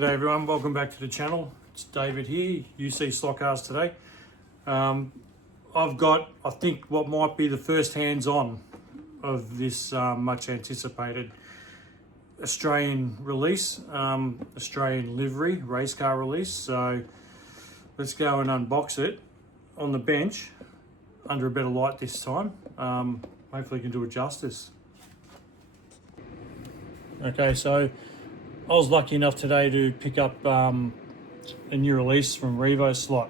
G'day everyone, welcome back to the channel. It's David here, UC Slot Cars today. I've got, I think, what might be the first hands-on of this much anticipated Australian release, Australian livery race car release. So let's go and unbox it on the bench under a better light this time. Hopefully I can do it justice. Okay, so I was lucky enough today to pick up a new release from Revo Slot.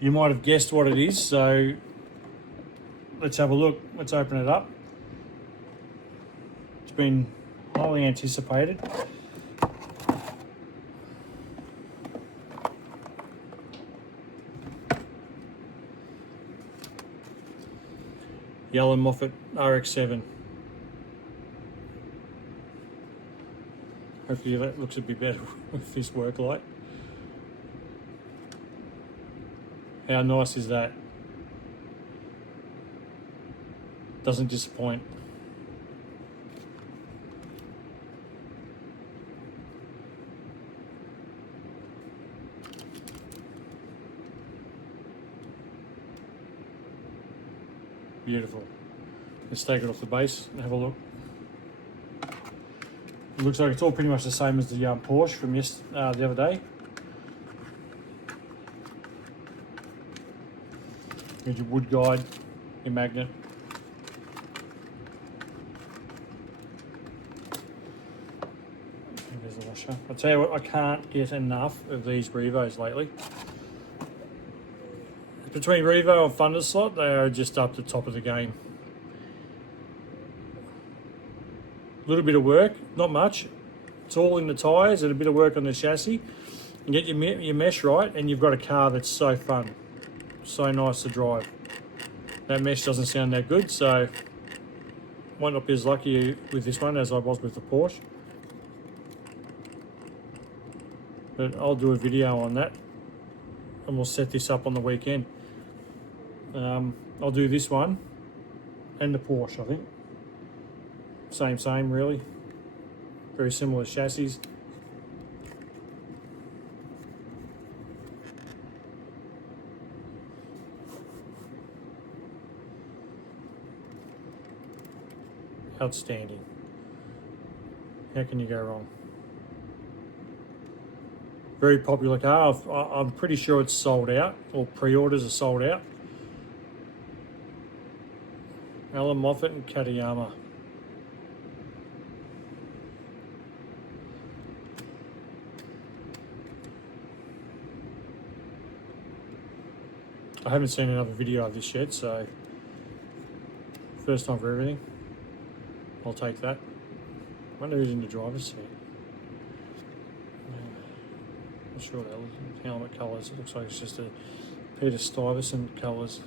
You might have guessed what it is, so let's have a look. Let's open it up. It's been highly anticipated. The Allan Moffat RX-7. Hopefully that looks a bit better with this work light. How nice is that? Doesn't disappoint. Beautiful. Let's take it off the base and have a look. It looks like it's all pretty much the same as the Porsche from the other day. Here's your wood guide, your magnet. And there's the washer. I'll tell you what, I can't get enough of these Revos lately. Between Revo and Revoslot, they are just up the top of the game. A little bit of work, not much. It's all in the tyres and a bit of work on the chassis. You get your mesh right and you've got a car that's so fun. So nice to drive. That mesh doesn't sound that good, so might not be as lucky with this one as I was with the Porsche. But I'll do a video on that and we'll set this up on the weekend. I'll do this one and the Porsche, I think. Same really. Very similar chassis. Outstanding. How can you go wrong? Very popular car. I'm pretty sure it's sold out, or pre-orders are sold out. Allan, Moffat and Carrera. I haven't seen another video of this yet, so first time for everything. I'll take that. I wonder who's in the driver's seat. Not sure what that helmet colours. It looks like it's just a Peter Styvesant colours.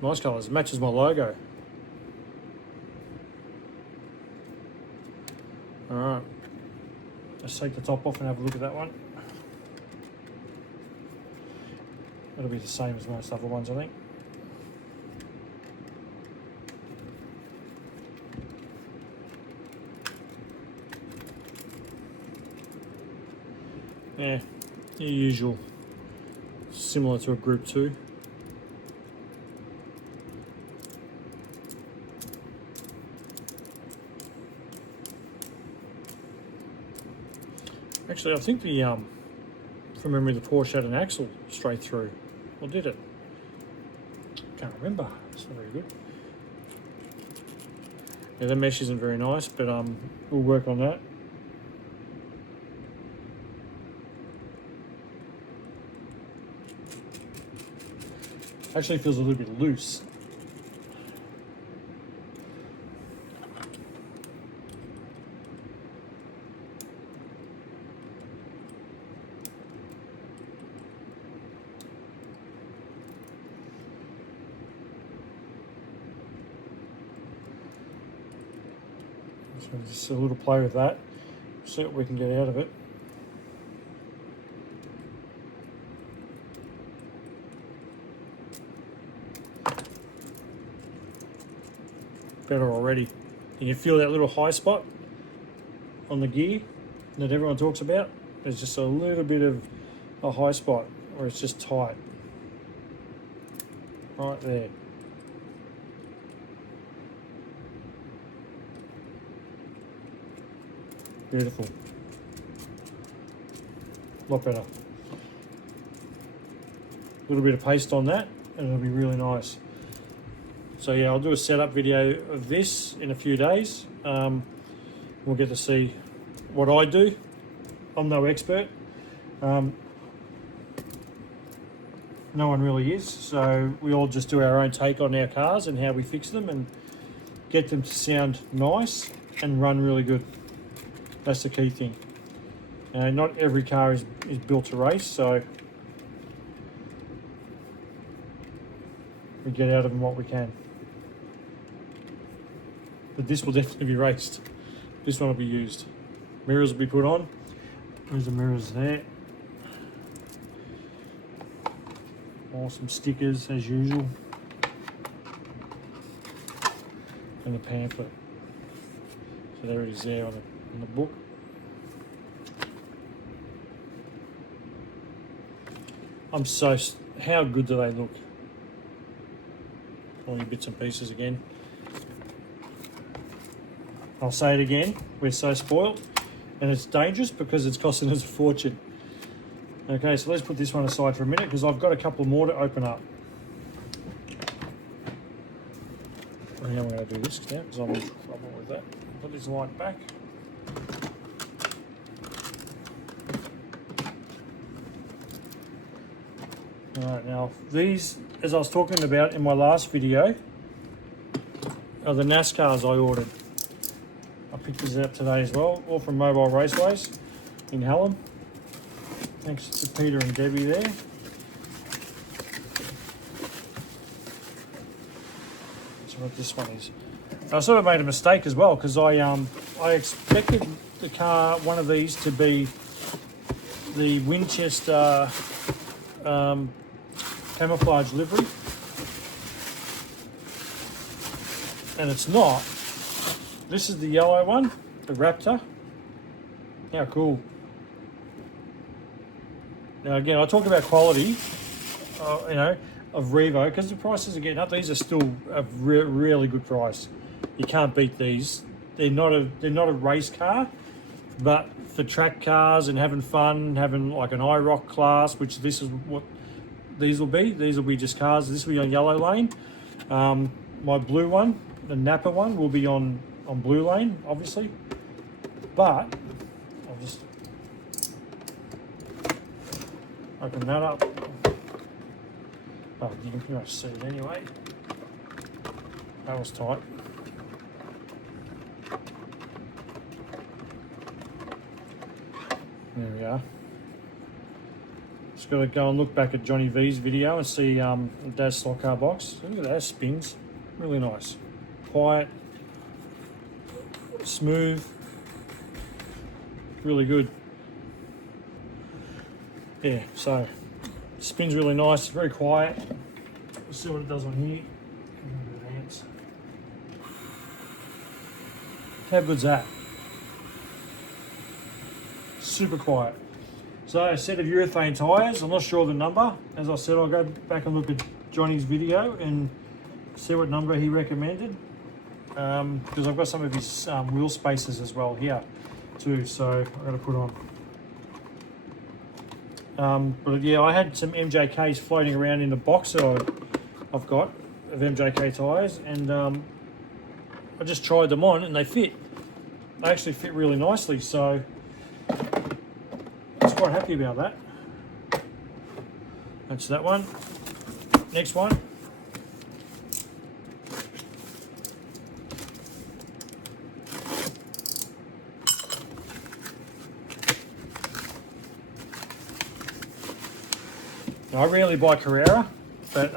Nice colours. Matches my logo. Alright. Let's take the top off and have a look at that one. It'll be the same as most other ones, I think. Yeah, the usual. Similar to a Group 2. Actually, I think the from memory the Porsche had an axle straight through. Or did it? Can't remember. It's not very good. Yeah, the mesh isn't very nice, but we'll work on that. Actually feels a little bit loose. So just a little play with that, see what we can get out of it. better already. Can you feel that little high spot? on the gear that everyone talks about. There's just a little bit of a high spot where it's just tight. Right there. Beautiful. A lot better. A little bit of paste on that and it'll be really nice. So yeah, I'll do a setup video of this in a few days. We'll get to see what I do. I'm no expert. No one really is. So we all just do our own take on our cars and how we fix them and get them to sound nice and run really good. That's the key thing. Not every car is built to race, so we get out of them what we can. But this will definitely be raced. This one will be used. Mirrors will be put on. There's the mirrors there. Awesome stickers as usual. And the pamphlet. So there it is there on the book. How good do they look? All your bits and pieces again. I'll say it again, we're so spoiled and it's dangerous because it's costing us a fortune. Okay, so let's put this one aside for a minute because I've got a couple more to open up. And I'm going to do this now because I'm in trouble with that. Put this light back. Alright, now these, as I was talking about in my last video, are the NASCARs I ordered. I picked these up today as well, all from Mobile Raceways in Allan. Thanks to Peter and Debbie there. That's what this one is. I sort of made a mistake as well because I expected the car, one of these, to be the Winchester camouflage livery, and it's not. This is the yellow one, the Raptor. How cool. Now again, I talk about quality, of Revo, because the prices are getting up. These are still a really good price. You can't beat these. They're not a race car, but for track cars and having fun, having like an IROC class, which this is what these will be. These will be just cars. This will be on yellow lane. My blue one, the Napa one, will be on blue lane, obviously. But I'll just open that up. Oh, you can pretty much see it anyway. That was tight. There we are. Just got to go and look back at Johnny V's video and see the Daz Slot Car box. Look at that, spins. Really nice. Quiet. Smooth. Really good. Yeah, so spins really nice, very quiet. Let's see what it does on here. How good's that? Super quiet. So a set of urethane tyres. I'm not sure of the number. As I said, I'll go back and look at Johnny's video and see what number he recommended. Because I've got some of his wheel spacers as well here too, so I've got to put on. But yeah, I had some MJKs floating around in the box that I've got of MJK tyres, and I just tried them on and they fit. They actually fit really nicely, so I was quite happy about that. That's that one. Next one. I rarely buy Carrera, but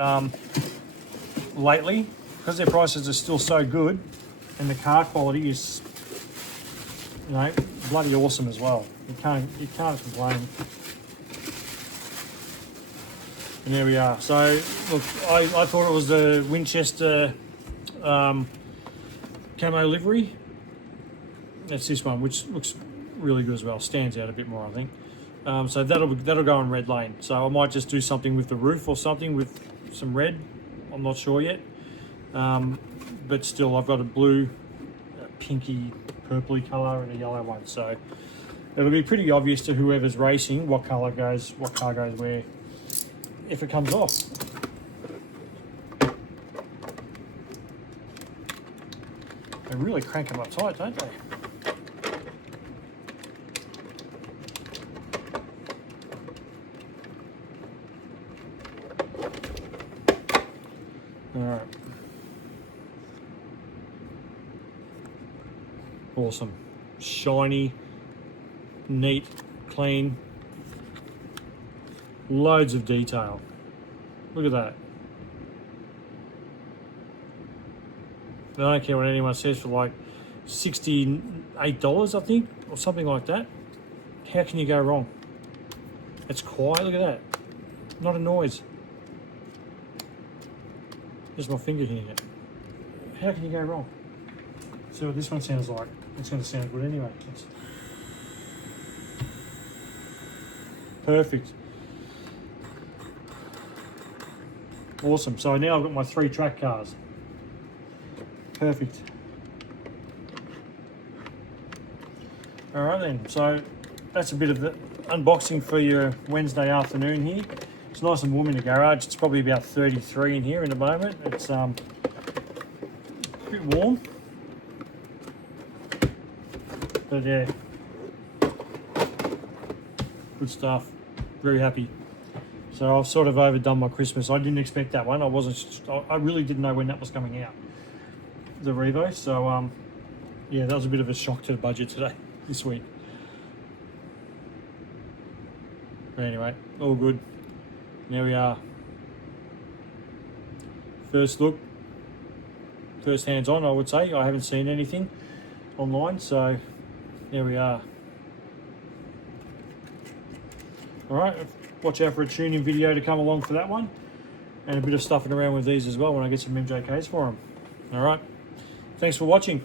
lately, because their prices are still so good and the car quality is, bloody awesome as well. You can't complain. And there we are. So look, I thought it was the Winchester camo livery. That's this one, which looks really good as well. Stands out a bit more, I think. So that'll go on red lane. So I might just do something with the roof or something with some red. I'm not sure yet. But still, I've got a blue, pinky, purpley colour and a yellow one. So it'll be pretty obvious to whoever's racing what car goes where if it comes off. They really crank them up tight, don't they? Alright. Awesome. Shiny, neat, clean. Loads of detail. Look at that. I don't care what anyone says, for like $68, I think, or something like that. How can you go wrong? It's quiet, look at that. Not a noise. Just my finger hitting it. How can you go wrong? See what this one sounds like. It's going to sound good anyway. It's perfect. Awesome. So now I've got my 3 track cars. Perfect. Alright then, so that's a bit of the unboxing for your Wednesday afternoon here. It's nice and warm in the garage. It's probably about 33 in here in the moment. It's a bit warm. But yeah, good stuff. Very happy. So I've sort of overdone my Christmas. I didn't expect that one. I really didn't know when that was coming out, the Revo. So yeah, that was a bit of a shock to the budget today, this week. But anyway, all good. There we are. First look, first hands on, I would say. I haven't seen anything online, so there we are. Alright, watch out for a tuning video to come along for that one, and a bit of stuffing around with these as well when I get some MJKs for them. Alright, thanks for watching.